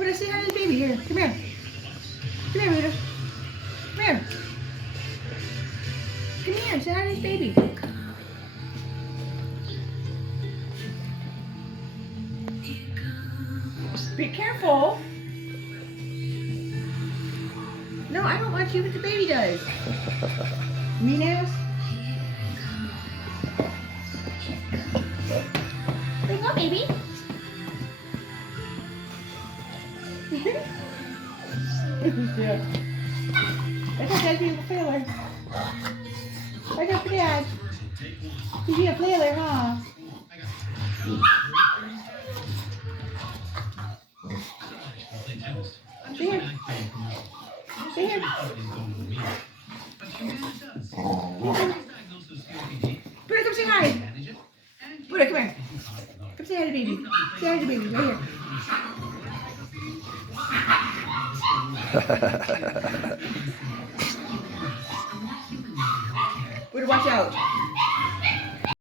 Buddha, say hi to the baby. Here, come here. Come here, Buddha. Come here. Come here, say hi to the baby. Be careful. No, I don't want you, but the baby does. Mean ass. There you go, baby. Yeah. I thought that'd be a failure. I got for dad. You'd be a failure, huh? See here. See here. Buddha, come say hi. Buddha, come here. Come say hi to baby. Say hi to baby, right here. Buddha, watch out.